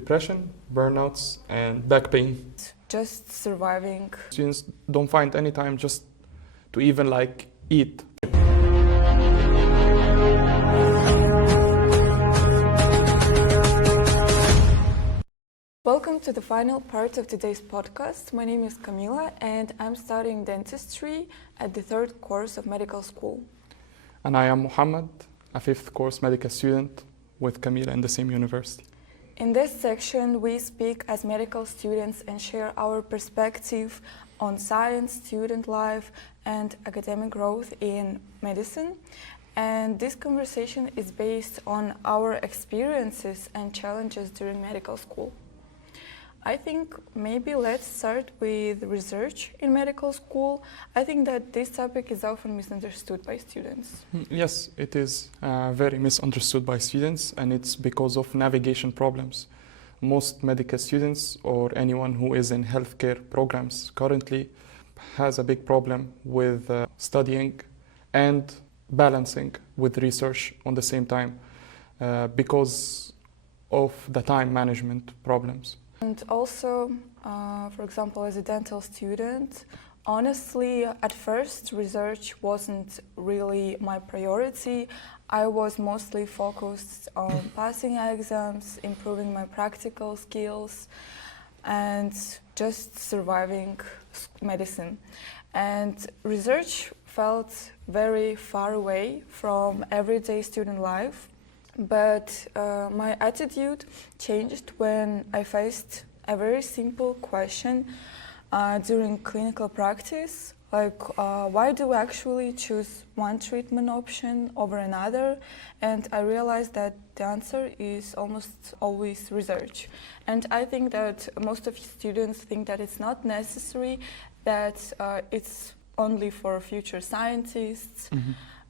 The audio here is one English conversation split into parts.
depression, burnouts, and back pain. Just surviving. Students don't find any time just to even eat. Welcome to the final part of today's podcast. My name is Kamilia and I'm studying dentistry at the third course of medical school. And I am Mohamed, a fifth course medical student with Kamilia in the same university. In this section, we speak as medical students and share our perspective on science, student life, and academic growth in medicine. And this conversation is based on our experiences and challenges during medical school. I think maybe let's start with research in medical school. I think that this topic is often misunderstood by students. Yes, it is very misunderstood by students, and it's because of navigation problems. Most medical students or anyone who is in healthcare programs currently has a big problem with studying and balancing with research on the same time because of the time management problems. And also, for example, as a dental student, honestly, at first, research wasn't really my priority. I was mostly focused on passing exams, improving my practical skills, and just surviving medicine. And research felt very far away from everyday student life. But my attitude changed when I faced a very simple question during clinical practice, like why do we actually choose one treatment option over another? And I realized that the answer is almost always research. And I think that most of students think that it's not necessary, that it's only for future scientists,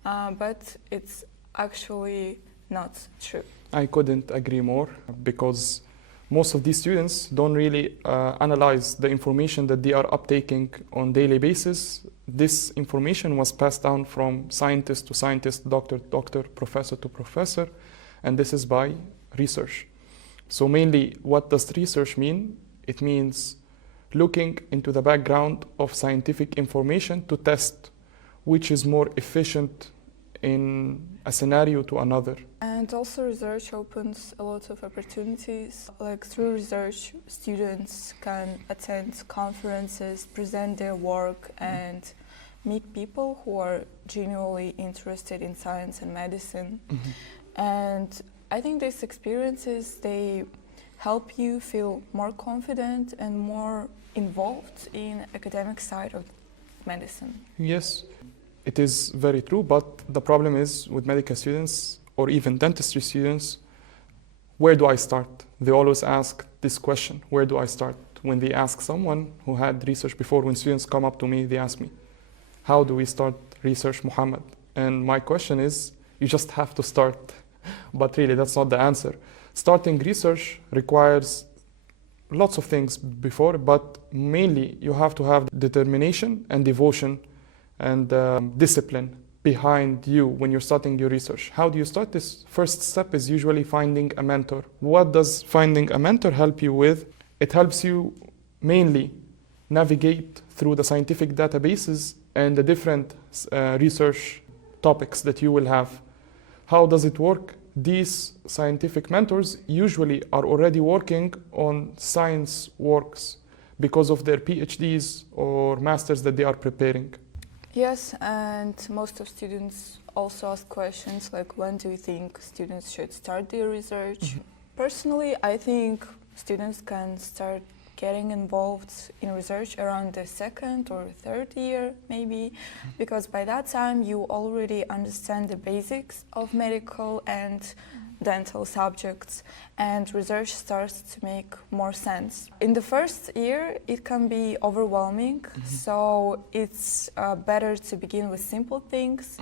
but it's actually not true. I couldn't agree more, because most of these students don't really analyze the information that they are uptaking on daily basis. This information was passed down from scientist to scientist, doctor to doctor, professor to professor, and this is by research. So mainly, what does research mean? It means looking into the background of scientific information to test which is more efficient in a scenario to another. And also research opens a lot of opportunities. Like through research, students can attend conferences, present their work, and meet people who are genuinely interested in science and medicine. And I think these experiences, they help you feel more confident and more involved in academic side of medicine. Yes. It is very true, but the problem is with medical students or even dentistry students, where do I start? They always ask this question, where do I start? When they ask someone who had research before, when students come up to me, they ask me, how do we start research, Mohammed? And my question is, you just have to start. But really, that's not the answer. Starting research requires lots of things before, but mainly you have to have determination and devotion and discipline behind you when you're starting your research. How do you start this? First step is usually finding a mentor. What does finding a mentor help you with? It helps you mainly navigate through the scientific databases and the different research topics that you will have. How does it work? These scientific mentors usually are already working on science works because of their PhDs or masters that they are preparing. Yes, and most of students also ask questions like, when do you think students should start their research? Personally, I think students can start getting involved in research around the second or third year, maybe, because by that time you already understand the basics of medical and dental subjects, and research starts to make more sense. In the first year, it can be overwhelming, so it's better to begin with simple things,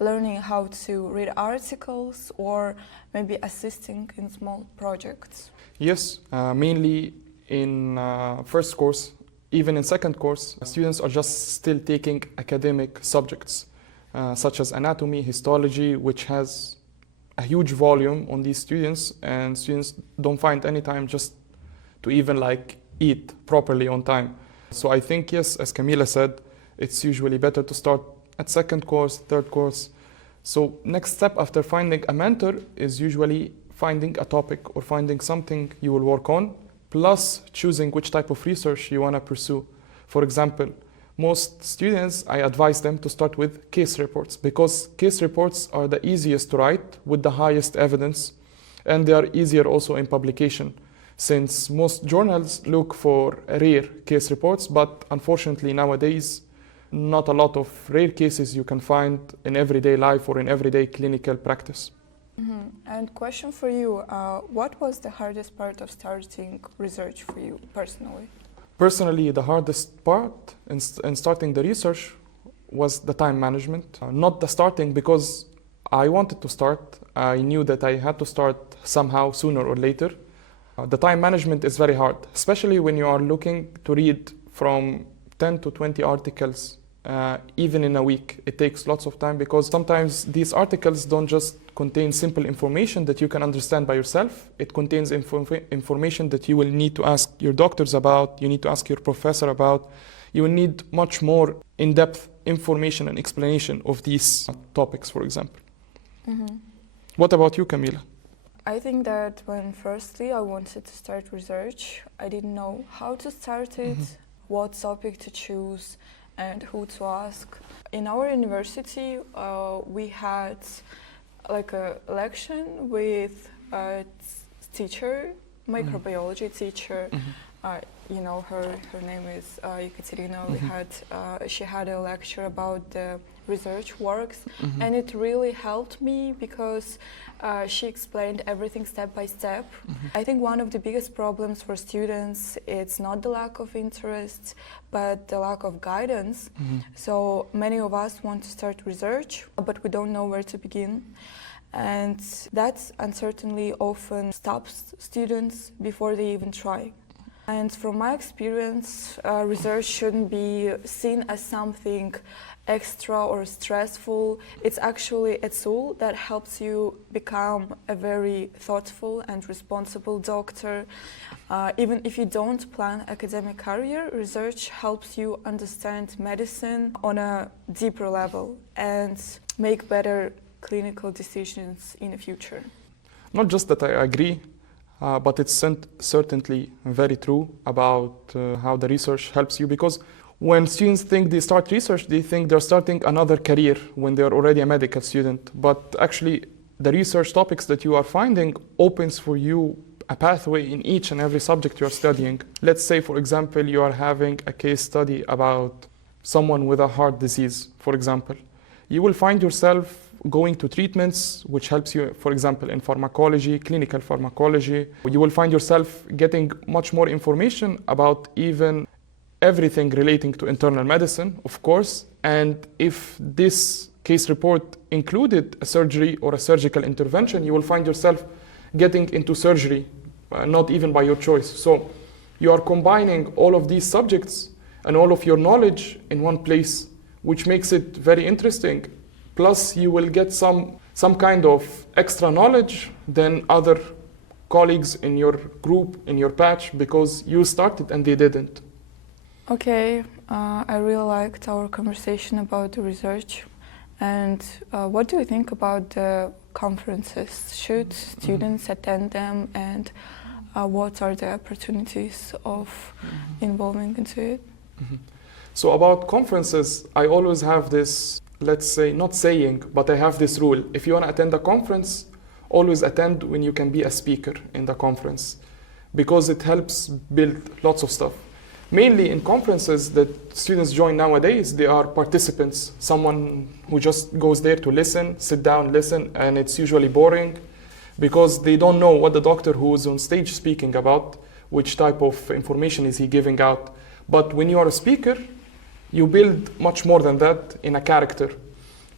learning how to read articles or maybe assisting in small projects. Yes, mainly in first course, even in second course, students are just still taking academic subjects such as anatomy, histology, which has a huge volume on these students, and students don't find any time just to even like eat properly on time. So I think, yes, as Kamilia said, it's usually better to start at second course, third course. So next step after finding a mentor is usually finding a topic or finding something you will work on, plus choosing which type of research you want to pursue. For example, most students, I advise them to start with case reports, because case reports are the easiest to write with the highest evidence, and they are easier also in publication, since most journals look for rare case reports, but unfortunately nowadays not a lot of rare cases you can find in everyday life or in everyday clinical practice. Mm-hmm. And question for you, what was the hardest part of starting research for you personally? Personally, the hardest part in starting the research was the time management. Not the starting, because I wanted to start. I knew that I had to start somehow sooner or later. The time management is very hard, especially when you are looking to read from 10 to 20 articles, even in a week. It takes lots of time, because sometimes these articles don't just contain simple information that you can understand by yourself. It contains information that you will need to ask your doctors about, you need to ask your professor about. You will need much more in-depth information and explanation of these topics, for example. Mm-hmm. What about you, Kamilia? I think that when firstly I wanted to start research, I didn't know how to start it, what topic to choose, and who to ask. In our university, we had like a lection with a teacher, microbiology teacher. You know, her name is Ekaterina. She had a lecture about the research works, and it really helped me because she explained everything step by step. I think one of the biggest problems for students, it's not the lack of interest, but the lack of guidance. So many of us want to start research, but we don't know where to begin. And that uncertainty often stops students before they even try. And from my experience, research shouldn't be seen as something extra or stressful. It's actually a tool that helps you become a very thoughtful and responsible doctor. Even if you don't plan academic career, research helps you understand medicine on a deeper level and make better clinical decisions in the future. Not just that I agree, but it's certainly very true about how the research helps you, because when students think they start research, they think they're starting another career when they're already a medical student. But actually, the research topics that you are finding opens for you a pathway in each and every subject you're studying. Let's say, for example, you are having a case study about someone with a heart disease, for example. You will find yourself going to treatments which helps you, for example, in pharmacology, clinical pharmacology. You will find yourself getting much more information about even everything relating to internal medicine, of course. And if this case report included a surgery or a surgical intervention, you will find yourself getting into surgery, not even by your choice. So you are combining all of these subjects and all of your knowledge in one place, which makes it very interesting. Plus, you will get some kind of extra knowledge than other colleagues in your group, in your batch, because you started and they didn't. Okay, I really liked our conversation about the research. And what do you think about the conferences? Should students attend them, and what are the opportunities of involving into it? So about conferences, I always have this, let's say, not saying, but I have this rule. If you want to attend a conference, always attend when you can be a speaker in the conference, because it helps build lots of stuff. Mainly in conferences that students join nowadays, they are participants, someone who just goes there to listen, sit down, listen, and it's usually boring because they don't know what the doctor who is on stage speaking about, which type of information is he giving out. But when you are a speaker, you build much more than that in a character.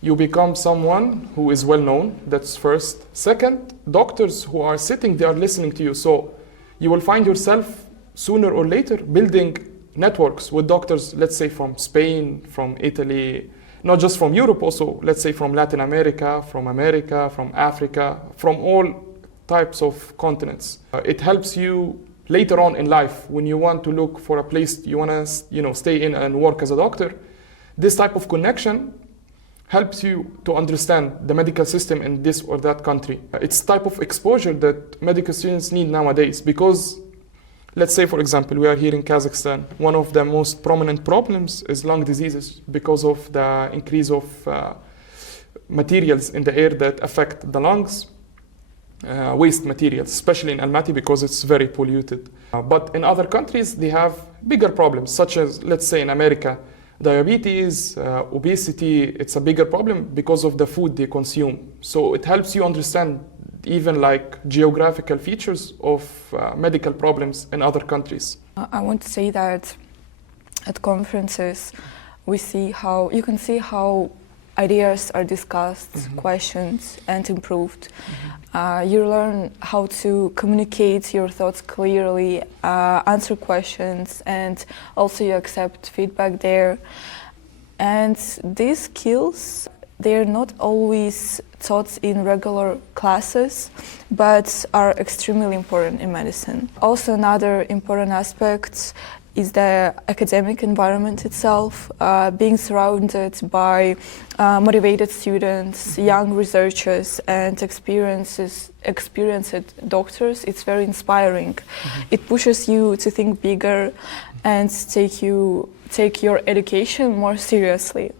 You become someone who is well known, that's first. Second, doctors who are sitting, they are listening to you. So you will find yourself sooner or later building networks with doctors, let's say from Spain, from Italy, not just from Europe, also, let's say from Latin America, from Africa, from all types of continents. It helps you later on in life when you want to look for a place you want to stay in and work as a doctor. This type of connection helps you to understand the medical system in this or that country. It's type of exposure that medical students need nowadays because, let's say, for example, we are here in Kazakhstan. One of the most prominent problems is lung diseases because of the increase of materials in the air that affect the lungs, waste materials, especially in Almaty because it's very polluted. But in other countries, they have bigger problems, such as, let's say, in America, diabetes, obesity. It's a bigger problem because of the food they consume. So it helps you understand even like geographical features of medical problems in other countries. I want to say that at conferences you can see how ideas are discussed, questions, and improved. You learn how to communicate your thoughts clearly, answer questions, and also you accept feedback there. And these skills, they're not always taught in regular classes, but are extremely important in medicine. Also, another important aspect is the academic environment itself. Being surrounded by motivated students, young researchers, and experienced doctors, it's very inspiring. It pushes you to think bigger and take your education more seriously.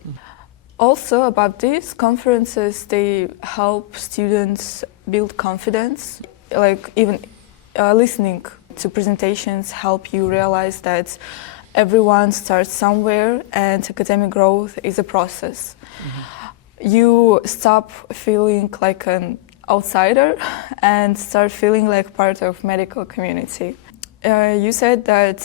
Also, about these conferences, they help students build confidence. Like even listening to presentations help you realize that everyone starts somewhere and academic growth is a process. You stop feeling like an outsider and start feeling like part of medical community. You said that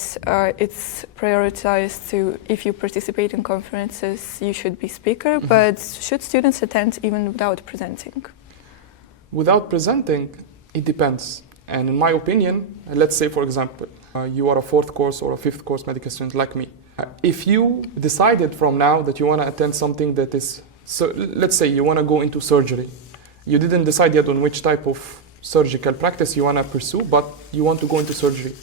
it's prioritized to, if you participate in conferences, you should be speaker, but should students attend even without presenting? Without presenting, it depends. And in my opinion, let's say, for example, you are a 4th course or a 5th course medical student like me. If you decided from now that you want to attend something that is, so let's say you want to go into surgery. You didn't decide yet on which type of surgical practice you want to pursue, but you want to go into surgery.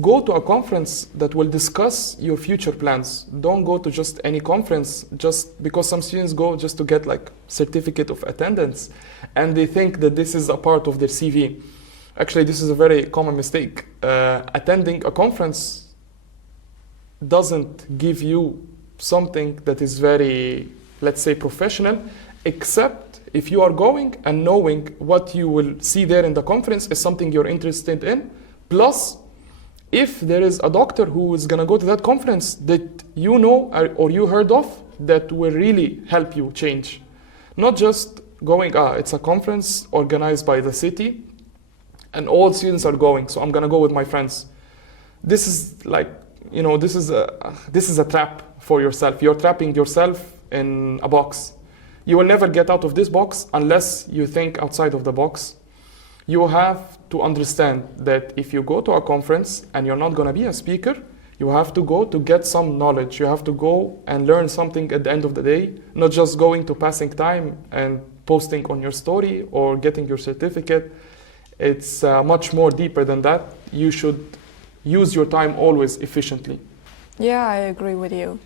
Go to a conference that will discuss your future plans. Don't go to just any conference just because some students go just to get like certificate of attendance and they think that this is a part of their CV. Actually, this is a very common mistake. Attending a conference doesn't give you something that is very, let's say, professional, except if you are going and knowing what you will see there in the conference is something you're interested in. Plus, if there is a doctor who is going to go to that conference that you know or you heard of, that will really help you change. Not just going, it's a conference organized by the city, and all students are going, so I'm gonna go with my friends. This is like, this is a trap for yourself. You're trapping yourself in a box. You will never get out of this box unless you think outside of the box. You have to understand that if you go to a conference and you're not gonna be a speaker, you have to go to get some knowledge. You have to go and learn something at the end of the day, not just going to passing time and posting on your story or getting your certificate. It's much more deeper than that. You should use your time always efficiently. Yeah, I agree with you.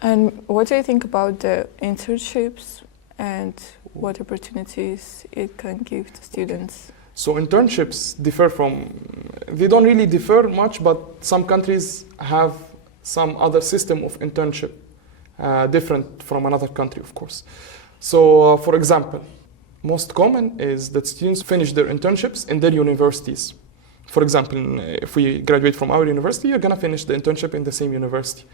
And what do you think about the internships and what opportunities it can give to students? So internships they don't really differ much, but some countries have some other system of internship, different from another country, of course. So, for example, most common is that students finish their internships in their universities. For example, if we graduate from our university, you're gonna finish the internship in the same university.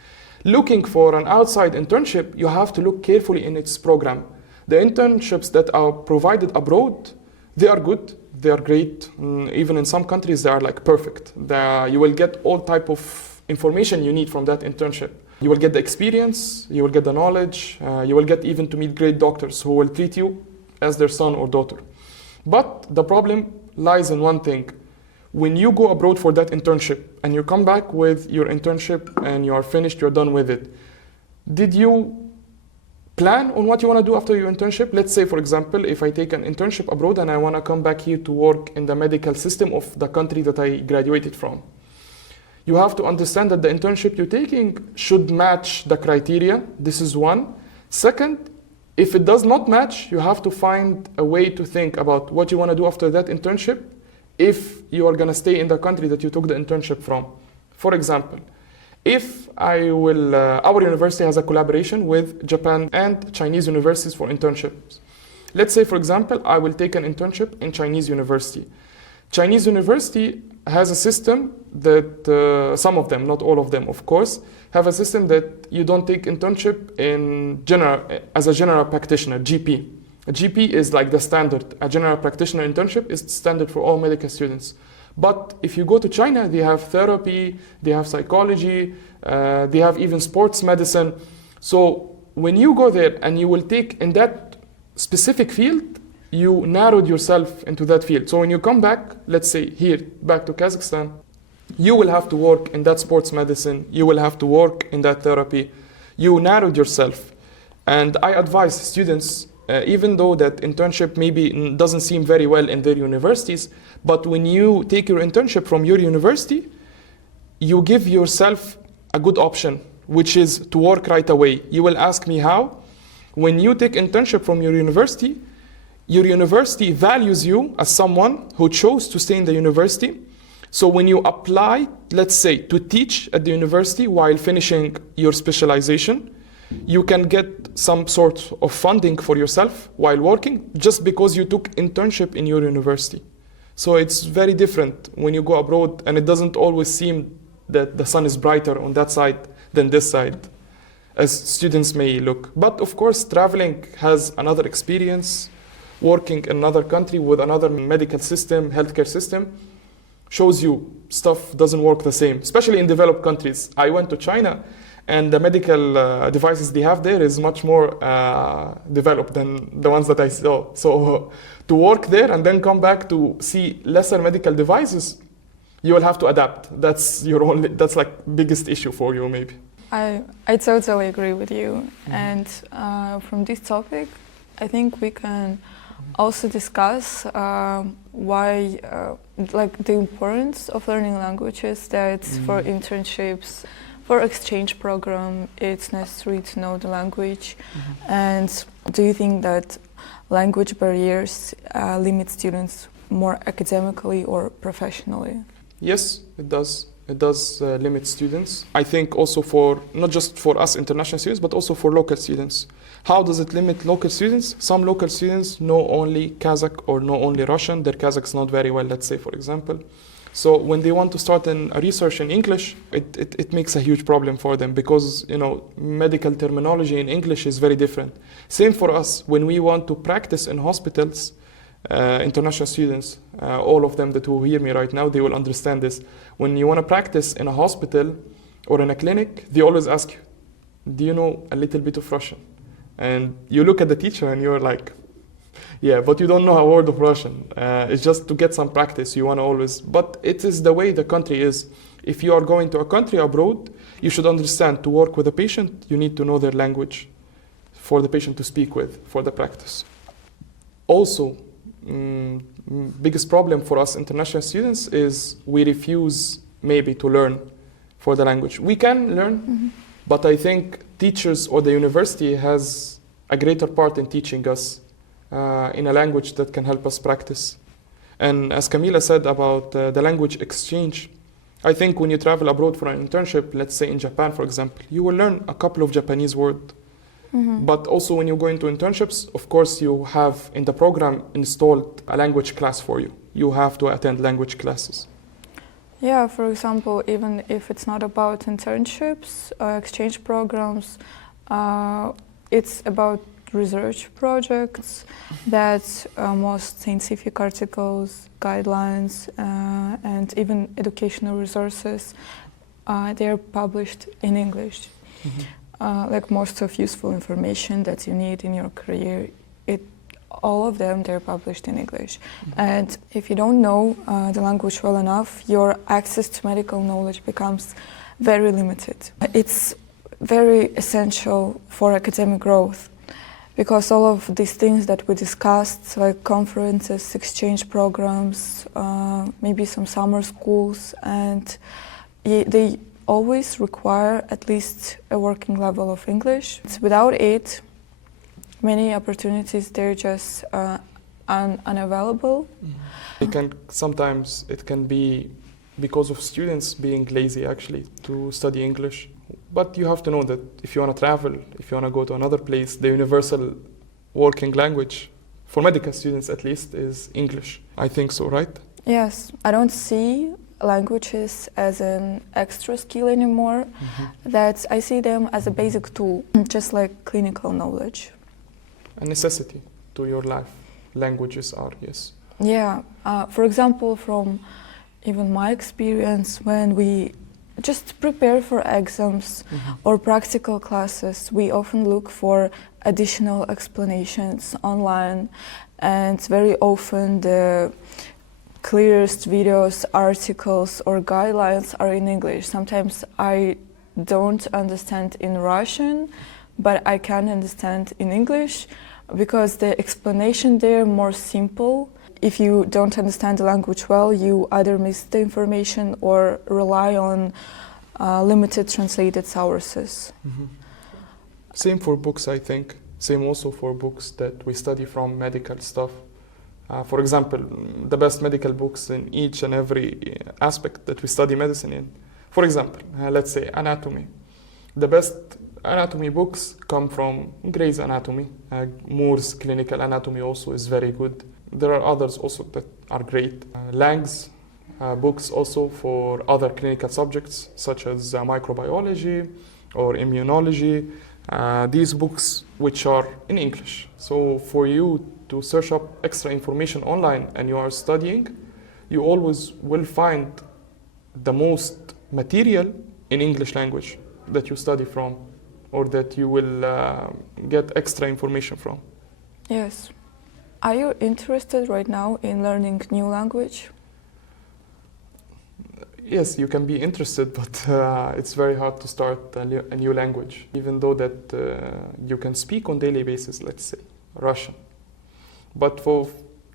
Looking for an outside internship, you have to look carefully in its program. The internships that are provided abroad, they are good, they are great. Even in some countries, they are like perfect. You will get all type of information you need from that internship. You will get the experience, you will get the knowledge, you will get even to meet great doctors who will treat you as their son or daughter. But the problem lies in one thing. When you go abroad for that internship and you come back with your internship and you are finished, you're done with it, did you plan on what you want to do after your internship. Let's say, for example, if I take an internship abroad and I want to come back here to work in the medical system of the country that I graduated from. You have to understand that the internship you're taking should match the criteria. This is one. Second, if it does not match, you have to find a way to think about what you want to do after that internship if you are going to stay in the country that you took the internship from. For example, if our university has a collaboration with Japan and Chinese universities for internships. Let's say, for example, I will take an internship in Chinese university. Chinese university has a system that, some of them, not all of them, of course, have a system that you don't take internship in general, as a general practitioner, GP. A GP is like the standard. A general practitioner internship is standard for all medical students. But if you go to China, they have therapy, they have psychology, they have even sports medicine. So when you go there and you will take in that specific field, you narrowed yourself into that field. So when you come back, let's say here, back to Kazakhstan, you will have to work in that sports medicine, you will have to work in that therapy. You narrowed yourself. And I advise students, even though that internship maybe doesn't seem very well in their universities, but when you take your internship from your university, you give yourself a good option, which is to work right away. You will ask me how? When you take internship from your university values you as someone who chose to stay in the university. So when you apply, let's say, to teach at the university while finishing your specialization, you can get some sort of funding for yourself while working just because you took internship in your university. So it's very different when you go abroad, and it doesn't always seem that the sun is brighter on that side than this side, as students may look. But of course, traveling has another experience. Working in another country with another medical system, healthcare system, shows you stuff doesn't work the same, especially in developed countries. I went to China, and the medical devices they have there is much more developed than the ones that I saw. So to work there and then come back to see lesser medical devices, you will have to adapt. That's like biggest issue for you maybe. I totally agree with you. And from this topic, I think we can also discuss why, like the importance of learning languages, that for internships, for exchange program, it's necessary to know the language. And do you think that language barriers limit students more academically or professionally? Yes, it does. It does limit students. I think also not just for us international students, but also for local students. How does it limit local students? Some local students know only Kazakh or know only Russian. Their Kazakh is not very well, let's say, for example. So when they want to start a research in English, it makes a huge problem for them because, medical terminology in English is very different. Same for us. When we want to practice in hospitals, international students, all of them that will hear me right now, they will understand this. When you want to practice in a hospital or in a clinic, they always ask you, do you know a little bit of Russian? And you look at the teacher and you're like, yeah, but you don't know a word of Russian. It's just to get some practice. You want to always, but it is the way the country is. If you are going to a country abroad, you should understand to work with a patient, you need to know their language for the patient to speak with, for the practice. Also, biggest problem for us international students is we refuse maybe to learn for the language. We can learn, but I think teachers or the university has a greater part in teaching us in a language that can help us practice. And as Kamilia said about the language exchange, I think when you travel abroad for an internship, let's say in Japan, for example, you will learn a couple of Japanese words. But also when you go into internships, of course, you have in the program installed a language class for you. You have to attend language classes. Yeah, for example, even if it's not about internships, exchange programs, it's about research projects that most scientific articles, guidelines, and even educational resources, they're published in English. Like most of useful information that you need in your career, all of them, they're published in English. And if you don't know the language well enough, your access to medical knowledge becomes very limited. It's very essential for academic growth. because all of these things that we discussed, like conferences, exchange programs, maybe some summer schools, and they always require at least a working level of English. Without it, many opportunities, they're just unavailable. Sometimes it can be because of students being lazy actually to study English. But you have to know that if you want to travel, if you want to go to another place, the universal working language, for medical students at least, is English. I think so, right? Yes, I don't see languages as an extra skill anymore. That I see them as a basic tool, just like clinical knowledge. A necessity to your life. Languages are, yes. Yeah, for example, from even my experience, when we just prepare for exams or practical classes, we often look for additional explanations online, and very often the clearest videos, articles or guidelines are in English. Sometimes I don't understand in Russian, but I can understand in English because the explanation there more simple. If you don't understand the language well, you either miss the information or rely on limited translated sources. Same for books, I think. Same also for books that we study from medical stuff. For example, the best medical books in each and every aspect that we study medicine in. For example, let's say anatomy. The best anatomy books come from Gray's Anatomy. Moore's Clinical Anatomy also is very good. There are others also that are great. Lang's books also for other clinical subjects such as microbiology or immunology. These books which are in English. So for you to search up extra information online and you are studying, you always will find the most material in English language that you study from or that you will get extra information from. Yes. Are you interested right now in learning new language? Yes, you can be interested, but it's very hard to start a new language, even though that you can speak on daily basis, let's say, Russian. But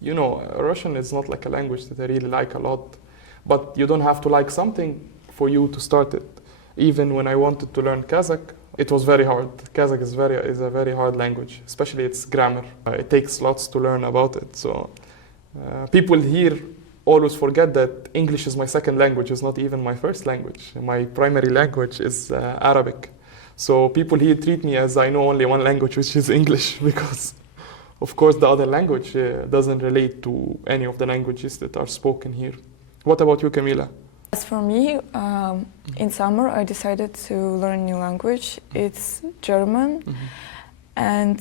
Russian is not like a language that I really like a lot, but you don't have to like something for you to start it. Even when I wanted to learn Kazakh, it was very hard. Kazakh is a very hard language, especially its grammar. It takes lots to learn about it. So people here always forget that English is my second language, it's not even my first language. My primary language is Arabic. So people here treat me as I know only one language, which is English, because of course the other language doesn't relate to any of the languages that are spoken here. What about you, Kamilia? As for me, in summer I decided to learn a new language. It's German, and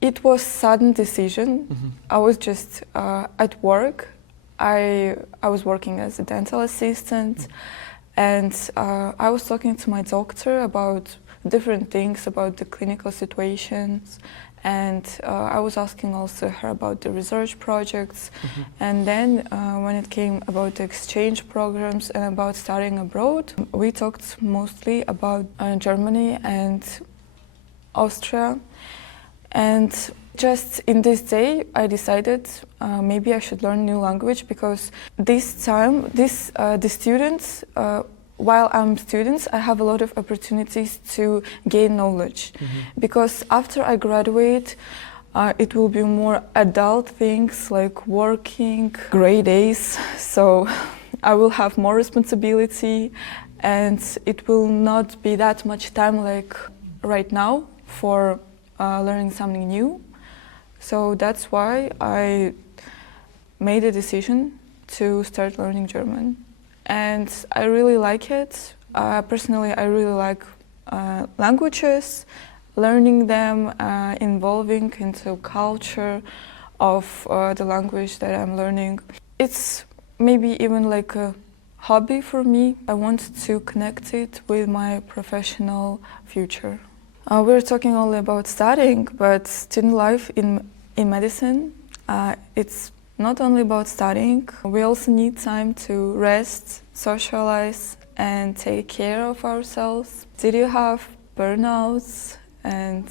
it was a sudden decision. I was just at work. I was working as a dental assistant, and I was talking to my doctor about different things, about the clinical situations, and I was asking also her about the research projects. And then when it came about the exchange programs and about studying abroad, we talked mostly about Germany and Austria. And just in this day, I decided maybe I should learn a new language, because this time, the students, while I'm students, I have a lot of opportunities to gain knowledge. Because after I graduate, it will be more adult things like working, grade A's. So I will have more responsibility, and it will not be that much time like right now for learning something new. So that's why I made a decision to start learning German. And I really like it. Personally, I really like languages, learning them, involving into culture of the language that I'm learning. It's maybe even like a hobby for me. I want to connect it with my professional future. We're talking only about studying, but student life in medicine, it's not only about studying. We also need time to rest, socialize, and take care of ourselves. Did you have burnouts, and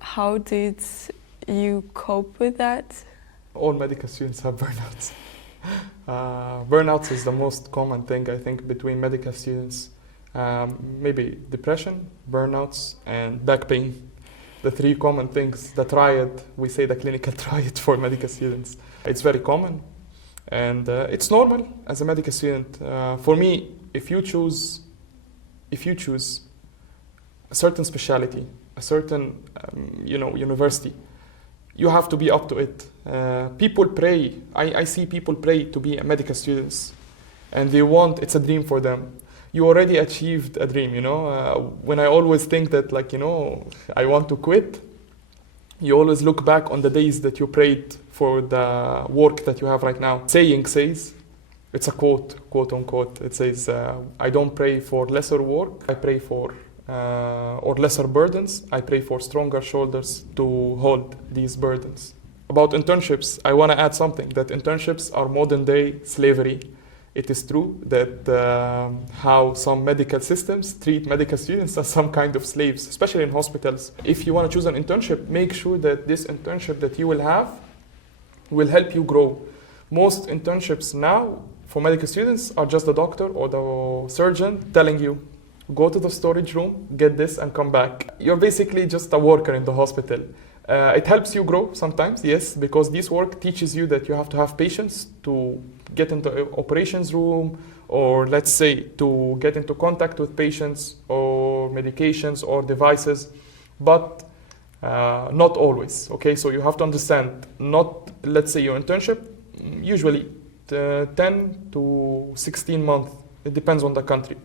how did you cope with that? All medical students have burnouts. Burnouts is the most common thing, I think, between medical students. Maybe depression, burnouts, and back pain. The three common things, the triad, we say the clinical triad for medical students. It's very common, and it's normal as a medical student. For me, if you choose a certain specialty, a certain university, you have to be up to it. People pray. I see people pray to be a medical students, and it's a dream for them. You already achieved a dream, when I always think that, I want to quit, you always look back on the days that you prayed for the work that you have right now. Saying says, it's a quote unquote, it says, I don't pray for lesser work, I pray for, or lesser burdens, I pray for stronger shoulders to hold these burdens. About internships, I want to add something, that internships are modern day slavery. It is true that how some medical systems treat medical students as some kind of slaves, especially in hospitals. If you want to choose an internship, make sure that this internship that you will have will help you grow. Most internships now for medical students are just the doctor or the surgeon telling you, go to the storage room, get this and come back. You're basically just a worker in the hospital. It helps you grow sometimes, yes, because this work teaches you that you have to have patience to get into operations room, or let's say to get into contact with patients or medications or devices, but not always, okay? So you have to understand, let's say your internship, usually 10 to 16 months, it depends on the country.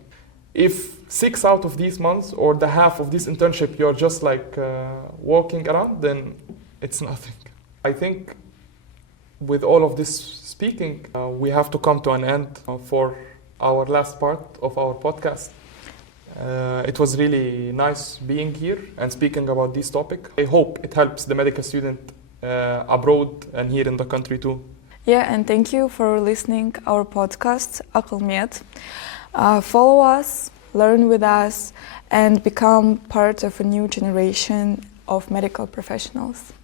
If 6 out of these months or the half of this internship you're just walking around, then it's nothing. I think with all of this speaking, we have to come to an end for our last part of our podcast. It was really nice being here and speaking about this topic. I hope it helps the medical student abroad and here in the country too. Yeah, and thank you for listening our podcast, AQYL MED. Follow us, learn with us, and become part of a new generation of medical professionals.